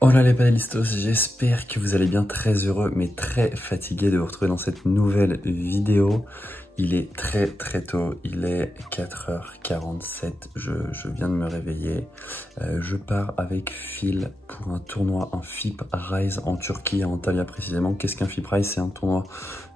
Hola les panelistos, j'espère que vous allez bien, très heureux mais très fatigué de vous retrouver dans cette nouvelle vidéo. Il est très tôt, il est 4h47, je viens de me réveiller. Je pars avec Phil pour un tournoi, un FIP Rise en Turquie, à Antalya précisément. Qu'est-ce qu'un FIP Rise? C'est un tournoi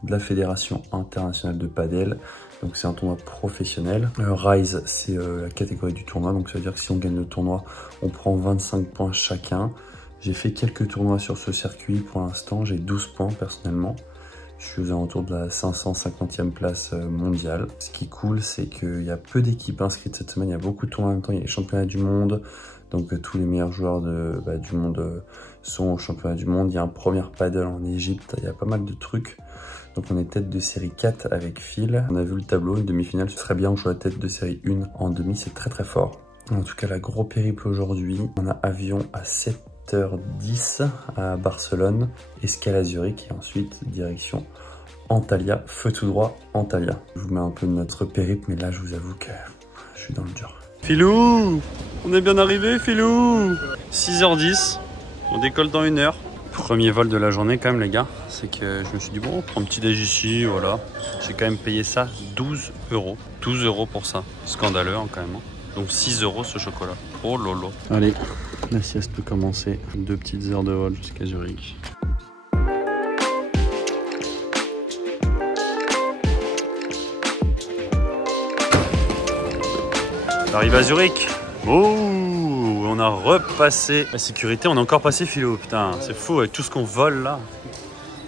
de la Fédération Internationale de Padel. Donc c'est un tournoi professionnel. Rise, c'est la catégorie du tournoi, donc ça veut dire que si on gagne le tournoi, on prend 25 points chacun. J'ai fait quelques tournois sur ce circuit pour l'instant, j'ai 12 points personnellement. Je suis aux alentours de la 550e place mondiale. Ce qui est cool, c'est qu'il y a peu d'équipes inscrites cette semaine, il y a beaucoup de tournois en même temps, il y a les championnats du monde. Donc tous les meilleurs joueurs du monde sont au championnat du monde. Il y a un premier paddle en Égypte, il y a pas mal de trucs. Donc on est tête de série 4 avec Phil. On a vu le tableau, une demi-finale, ce serait bien, on joue à tête de série 1 en demi, c'est très fort. En tout cas, la gros périple aujourd'hui, on a avion à 7h10 à Barcelone, escale à Zurich et ensuite direction Antalya, feu tout droit Antalya. Je vous mets un peu de notre périple, mais là je vous avoue que je suis dans le dur. Philou, on est bien arrivé Philou. 6h10, on décolle dans 1 heure. Premier vol de la journée quand même les gars, c'est que je me suis dit bon, on prend un petit déj ici, voilà. J'ai quand même payé ça 12 €. 12 € pour ça, scandaleux hein, quand même. Donc 6 € ce chocolat. Oh lolo. Allez, la sieste peut commencer. 2 petites heures de vol jusqu'à Zurich. On arrive à Zurich. Oh, on a repassé la sécurité. On a encore passé Philo. Putain, c'est fou avec tout ce qu'on vole là.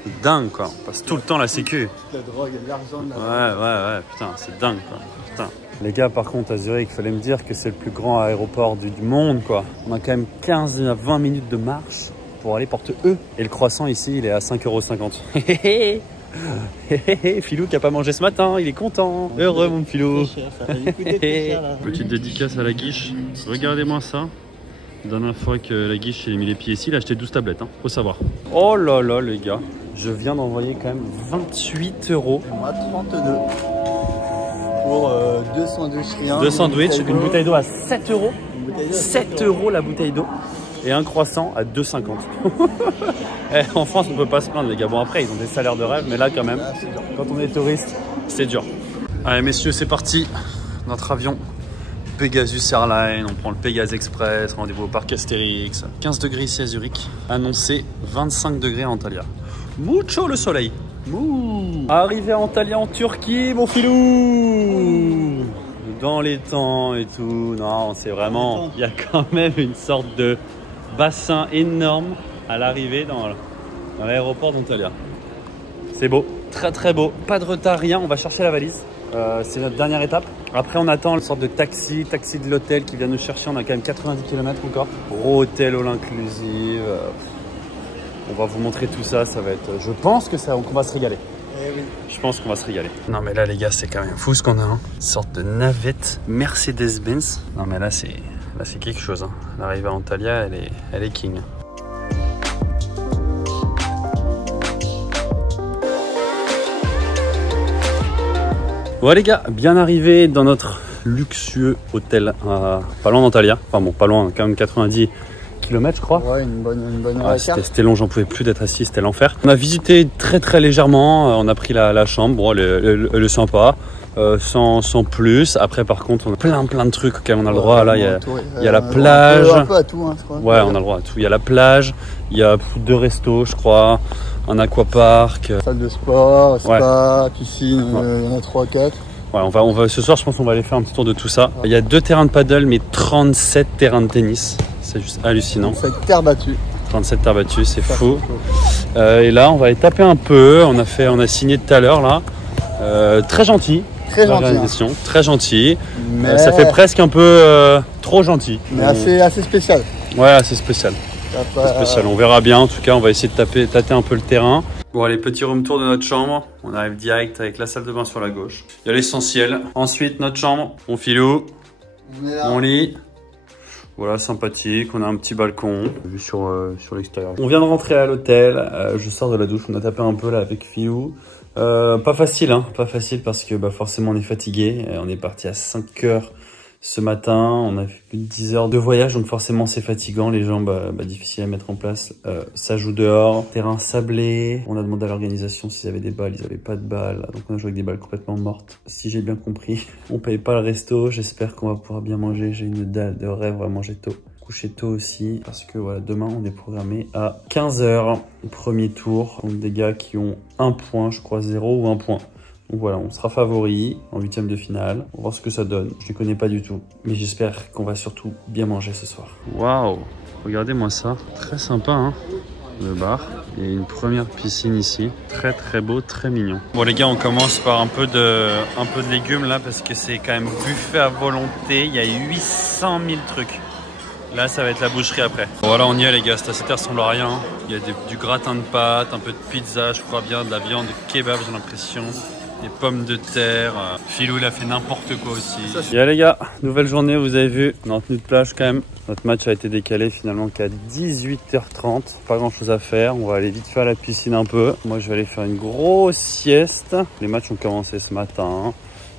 C'est dingue quoi. On passe tout le temps la sécu. La drogue et l'argent. Ouais. Putain, c'est dingue quoi. Putain. Les gars, par contre, à Zurich, il fallait me dire que c'est le plus grand aéroport du monde, quoi. On a quand même 15 à 20 minutes de marche pour aller porte E. Et le croissant ici, il est à 5,50 €. Philou qui a pas mangé ce matin, il est content. Heureux mon Philou. Petite dédicace à la guiche. Regardez-moi ça. La dernière fois que la guiche a mis les pieds ici, il a acheté 12 tablettes, hein. Faut savoir. Oh là là, les gars. Je viens d'envoyer quand même 28 €. Moi, 32. Pour 2 sandwichs rien. 2 sandwichs, une bouteille d'eau à 7 €. 7 € la bouteille d'eau. Et un croissant à 2,50 €. En France, on peut pas se plaindre, les gars. Bon, après, ils ont des salaires de rêve, mais là, quand même, quand on est touriste, c'est dur. Allez, messieurs, c'est parti. Notre avion Pegasus Airlines. On prend le Pegasus Express. Rendez-vous au parc Astérix. 15 degrés ici à Zurich. Annoncé 25 degrés à Antalya. Mucho le soleil. Mouh. Arrivé à Antalya en Turquie, mon Filou. Dans les temps et tout. Non, c'est vraiment... Il y a quand même une sorte de bassin énorme à l'arrivée dans l'aéroport d'Antalya. C'est beau, très beau. Pas de retard, rien. On va chercher la valise. C'est notre dernière étape. Après, on attend une sorte de taxi de l'hôtel qui vient nous chercher. On a quand même 90 km encore. Gros hôtel all inclusive. On va vous montrer tout ça. Ça va être... Je pense que qu'on va se régaler. Eh oui. Je pense qu'on va se régaler. Non mais là les gars, c'est quand même fou ce qu'on a. Hein. Une sorte de navette Mercedes-Benz. Non mais là c'est quelque chose. Hein. L'arrivée à Antalya, elle est king. Ouais les gars, bien arrivé dans notre luxueux hôtel pas loin d'Antalya. Enfin bon, pas loin, quand même 90 km je crois. Ouais, une bonne heure. C'était long, j'en pouvais plus d'être assis, c'était l'enfer. On a visité très légèrement, on a pris la chambre, bon, elle est sympa, sans plus. Après par contre, on a plein de trucs auxquels on a le droit. Là, il y a la plage. Un peu à tout, hein, je crois. Ouais, on a le droit à tout. Il y a la plage, il y a 2 restos, je crois, un aquapark. Salle de sport, spa, ouais. Piscine, il y en a 3-4. Ouais, on va, ce soir, je pense qu'on va aller faire un petit tour de tout ça. Il y a 2 terrains de paddle, mais 37 terrains de tennis. C'est juste hallucinant. 37 terres battues. 37 terres battues, c'est fou. Et là, on va aller taper un peu. On a signé tout à l'heure là. Très gentil. Très gentil. Hein. Très gentil. Mais... ça fait presque un peu trop gentil. Mais assez spécial. Ouais, assez spécial. Spécial. On verra bien. En tout cas, on va essayer de tâter un peu le terrain. Bon, allez, petit room tour de notre chambre. On arrive direct avec la salle de bain sur la gauche. Il y a l'essentiel. Ensuite, notre chambre. On Filou. On lit. Voilà, sympathique. On a un petit balcon vu sur l'extérieur. On vient de rentrer à l'hôtel. Je sors de la douche. On a tapé un peu là avec Filou. Pas facile, hein. Pas facile parce que forcément on est fatigué. On est parti à 5h Ce matin, on a fait plus de 10 heures de voyage, donc forcément c'est fatigant, les jambes difficiles à mettre en place. Ça joue dehors, terrain sablé. On a demandé à l'organisation s'ils avaient des balles, ils n'avaient pas de balles. Donc on a joué avec des balles complètement mortes. Si j'ai bien compris, on paye pas le resto. J'espère qu'on va pouvoir bien manger. J'ai une dalle de rêve à manger tôt. Coucher tôt aussi, parce que voilà, demain on est programmé à 15 h. Premier tour, donc des gars qui ont 1 point, je crois 0 ou 1 point. Donc voilà, on sera favori en 8e de finale. On va voir ce que ça donne. Je les connais pas du tout. Mais j'espère qu'on va surtout bien manger ce soir. Waouh! Regardez-moi ça. Très sympa, hein, le bar. Il y a une première piscine ici. Très très beau, très mignon. Bon les gars, on commence par un peu de légumes là, parce que c'est quand même buffet à volonté. Il y a 800 000 trucs. Là, ça va être la boucherie après. Bon, voilà, on y est les gars. Cette assiette ressemble à rien. Il y a du gratin de pâtes, un peu de pizza, je crois bien, de la viande, de kebab, j'ai l'impression. Des pommes de terre. Philou, il a fait n'importe quoi aussi. Yeah les gars, nouvelle journée, vous avez vu. On est en tenue de plage quand même. Notre match a été décalé finalement qu'à 18 h 30. Pas grand chose à faire. On va aller vite faire à la piscine un peu. Moi, je vais aller faire une grosse sieste. Les matchs ont commencé ce matin.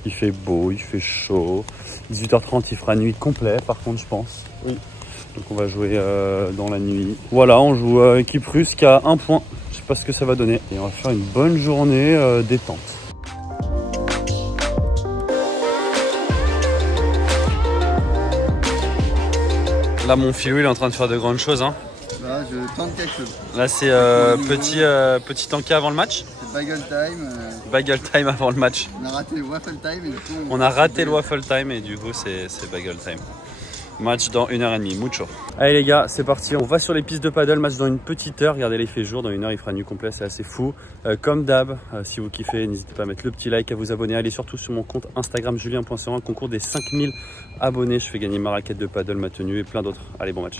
Il fait beau, il fait chaud. 18 h 30, il fera nuit complète par contre, je pense. Oui. Donc on va jouer dans la nuit. Voilà, on joue équipe russe qui a 1 point. Je sais pas ce que ça va donner. Et on va faire une bonne journée détente. Là, mon Philou, il est en train de faire de grandes choses. Hein. Là, je tente quelque chose. Là, c'est petit encas avant le match. C'est bagel time. Bagel time avant le match. On a raté le waffle time et du coup... On a raté le waffle time et du coup, c'est bagel time. Match dans 1 h 30, mucho. Allez les gars, c'est parti. On va sur les pistes de paddle, match dans une petite heure. Regardez, il fait jour, dans 1 heure il fera nuit complète, c'est assez fou. Comme d'hab, si vous kiffez, n'hésitez pas à mettre le petit like, à vous abonner. Allez surtout sur mon compte Instagram julien.serrand, concours des 5000 abonnés. Je fais gagner ma raquette de paddle, ma tenue et plein d'autres. Allez, bon match.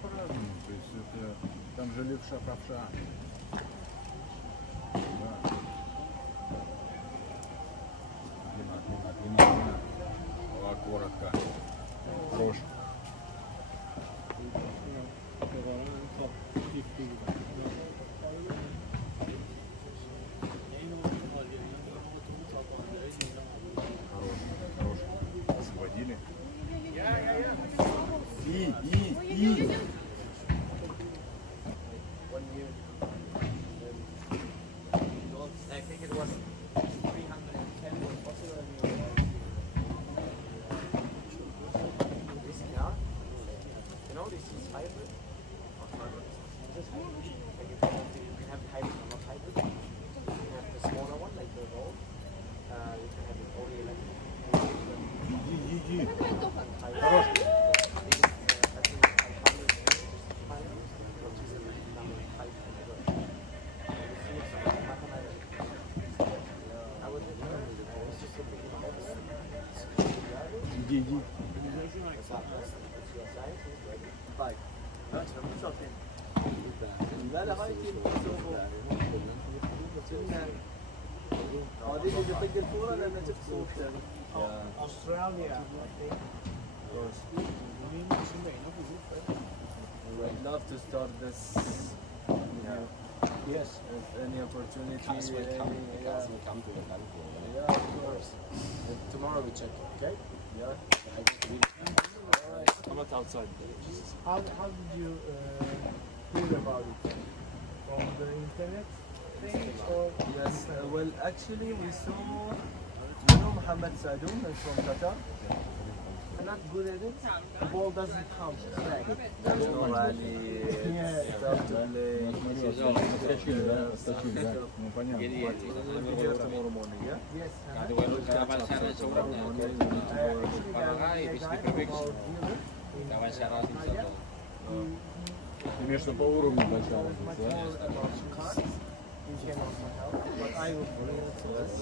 По-разному, то есть это там же левша правша. Да. Длина. Коротко. Брошь. Хорош. Освободили. И. Хорош. Иди. Australia, I think. I'd love to start this. Yes. If any opportunity. Yeah, of course. Tomorrow we check. Okay. Yeah. I'm not outside. How did you hear about it? On the internet page or? Yes. Well, actually, we saw. Mohamed Sadoun is from Qatar. Not good at it. The ball doesn't come. There's no rally. Stuff to play. We'll be here tomorrow morning, yeah? Yes. Конечно, по уровню большая разница. You can also help, but I will bring it to us.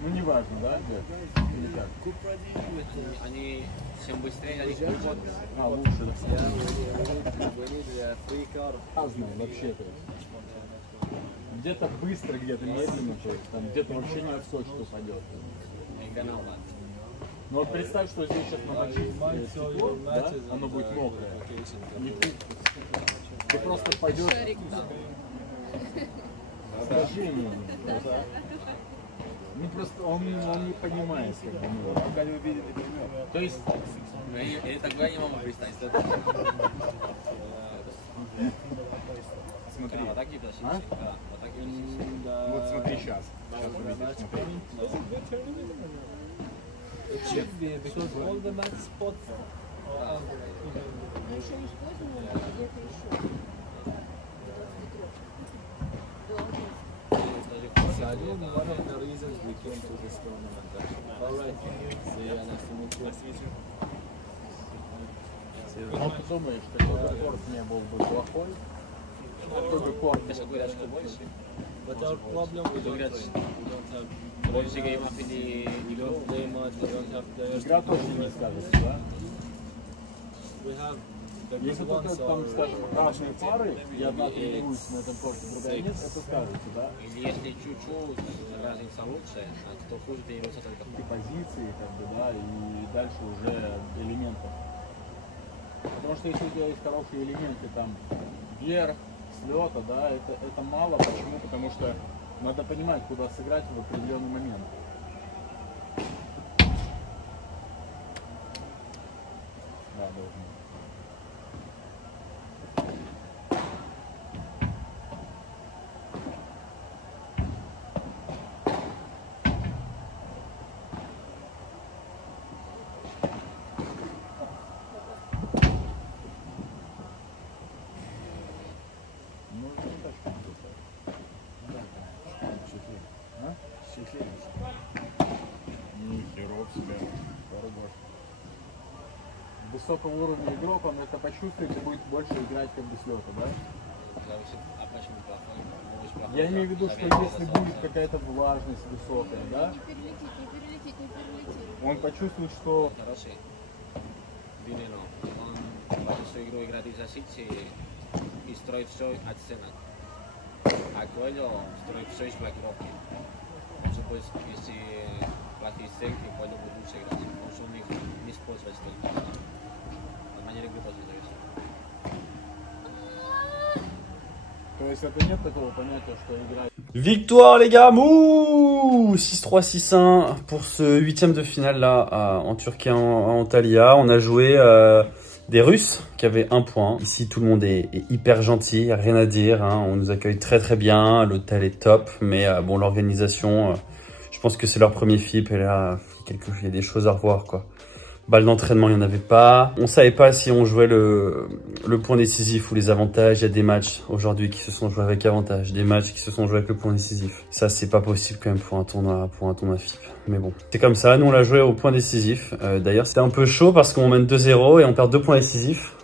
Ну, не важно, да, где? Или как? Они чем быстрее, они лучше. А, лучше. Разные вообще-то. Где-то быстро, где-то медленно, то есть там где-то вообще не отскочит, упадет. Ну вот представь, что здесь сейчас намочить стекло, да? Оно будет мокрое. Ты просто пойдешь с движением. Ну просто он не понимает, как бы, пока не увидит, не поймет. То есть... Я тогда не могу представить. Смотри. А? Вот смотри сейчас. Сейчас увидишь, смотри. It should be because all the match spots are one of the reasons we came to this tournament. Alright. See you, nice to meet you. Ну ты думаешь, что корт не был бы плохой? Какой бы корт был? But our problem we don't play. We don't have we don't play much, we don't have players. Игра тоже не скажется, да? We have the Если big только ones там, are скажем, разные пары, и одна тренируется на этом корте, другая нет, это скажется, да? если чуть-чуть разница лучше, а кто хуже тренируется только И позиции, как бы, да, и дальше уже элементов. Потому что если у тебя есть хорошие элементы, там, вверх, слета, да, это мало. Почему? Потому что надо понимать, куда сыграть в определенный момент. Да, должен. Высокого уровня игрок, он это почувствует и будет больше играть как бы с лета, да? Я имею в виду, что если будет какая-то влажность высокая, да? Не перелетит. Он почувствует, что... Хороший. Dinero. Он всю игру играет из защиты и строит все от стенок. А Коэльо строит все из блокировки. Может быть, если плохие стенки, Коэльо будет лучше играть. Потому что у них не использует стенки. От манеры игры тоже зависит. То есть это нет такого понятия, что играть... Victoire les gars, mouh 6-3, 6-1 pour ce 8e de finale là en Turquie, en Antalya. On a joué des Russes qui avaient 1 point. Ici tout le monde est hyper gentil, rien à dire, hein. On nous accueille très bien, l'hôtel est top, mais bon l'organisation, je pense que c'est leur premier FIP et là il y a des choses à revoir quoi. Balle d'entraînement, il n'y en avait pas. On savait pas si on jouait le point décisif ou les avantages. Il y a des matchs aujourd'hui qui se sont joués avec avantage, des matchs qui se sont joués avec le point décisif. Ça, c'est pas possible quand même pour un tournoi FIP. Mais bon, c'est comme ça. Nous, on l'a joué au point décisif. D'ailleurs, c'était un peu chaud parce qu'on mène 2-0 et on perd 2 points décisifs.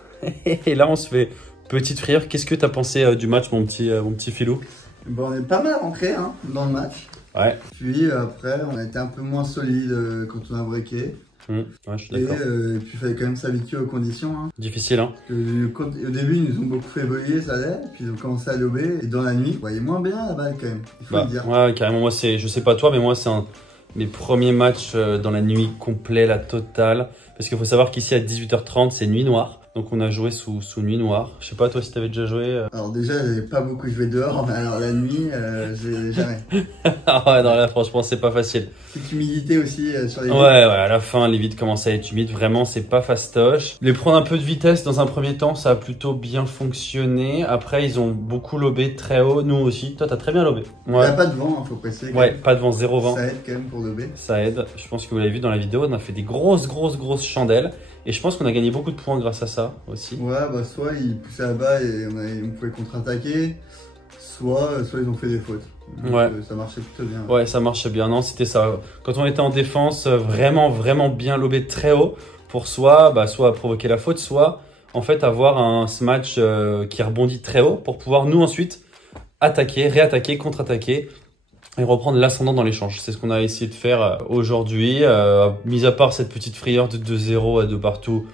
Et là, on se fait petite frire. Qu'est-ce que tu as pensé du match, mon petit filou? Bon, on est pas mal rentré hein, dans le match. Ouais. Puis après, on a été un peu moins solide quand on a breaké. Ouais, je suis Et d'accord. puis il fallait quand même s'habituer aux conditions. Hein. Difficile, hein. Parce que, au début, ils nous ont beaucoup fait voler, ça allait. Puis ils ont commencé à lober. Et dans la nuit, vous voyez moins bien la balle quand même. Il faut le dire. Ouais, carrément. Moi, je sais pas toi, mais moi, c'est un mes premiers matchs dans la nuit complet, la totale. Parce qu'il faut savoir qu'ici à 18h30, c'est nuit noire. Donc on a joué sous nuit noire. Je sais pas toi si t'avais déjà joué. Alors déjà, j'avais pas beaucoup joué dehors, mais alors la nuit, j'ai jamais. Ah ouais, non là franchement c'est pas facile. Petite humidité aussi sur les Ouais, à la fin les vides commencent à être humides. Vraiment c'est pas fastoche. Les prendre un peu de vitesse dans un premier temps, ça a plutôt bien fonctionné. Après ils ont beaucoup lobé très haut. Nous aussi. Toi t'as très bien lobé. Il n'y a pas de vent, hein, faut préciser. Ouais, pas de vent, zéro vent. Ça aide quand même pour lober. Ça aide. Je pense que vous l'avez vu dans la vidéo, on a fait des grosses chandelles. Et je pense qu'on a gagné beaucoup de points grâce à ça aussi. Ouais, bah soit ils poussaient là-bas et on pouvait contre-attaquer, soit ils ont fait des fautes. Donc, ouais. Ça marchait plutôt bien. Ouais, ça marchait bien. Non, c'était ça. Quand on était en défense, vraiment bien lobé très haut pour soit provoquer la faute, soit en fait avoir un smash qui rebondit très haut pour pouvoir nous ensuite attaquer, réattaquer, contre-attaquer et reprendre l'ascendant dans l'échange. C'est ce qu'on a essayé de faire aujourd'hui. Mis à part cette petite frayeur de 2-0 à 2 partout,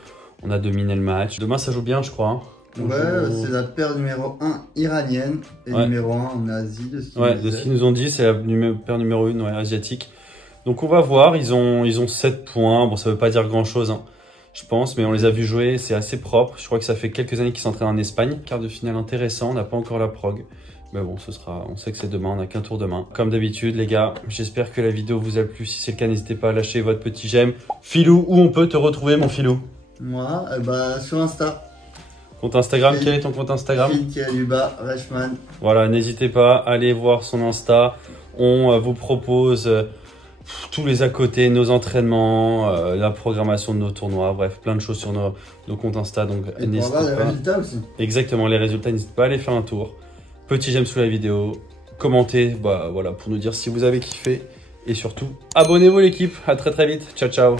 on a dominé le match. Demain, ça joue bien, je crois. Hein. Ouais, c'est la paire numéro 1 iranienne et numéro 1 en Asie. De ce qu'ils nous ont dit, c'est la paire numéro 1 asiatique. Donc on va voir, ils ont 7 points. Bon, ça veut pas dire grand-chose, hein, je pense, mais on les a vus jouer, c'est assez propre. Je crois que ça fait quelques années qu'ils s'entraînent en Espagne. Quart de finale intéressant, on n'a pas encore la prog. Mais bon, on sait que c'est demain, on n'a qu'un tour demain. Comme d'habitude, les gars, j'espère que la vidéo vous a plu. Si c'est le cas, n'hésitez pas à lâcher votre petit j'aime. Philou, où on peut te retrouver, mon Philou? Moi, sur Insta. Compte Instagram, quel est ton compte Instagram? Reichmann. Voilà, n'hésitez pas, allez voir son Insta. On vous propose tous les à côté, nos entraînements, la programmation de nos tournois, bref, plein de choses sur nos comptes Insta. Donc n'hésitez pas. Et pour avoir les résultats aussi. Exactement, les résultats, n'hésitez pas à aller faire un tour. Petit j'aime sous la vidéo, commentez, voilà, pour nous dire si vous avez kiffé. Et surtout, abonnez-vous l'équipe. À très vite. Ciao, ciao.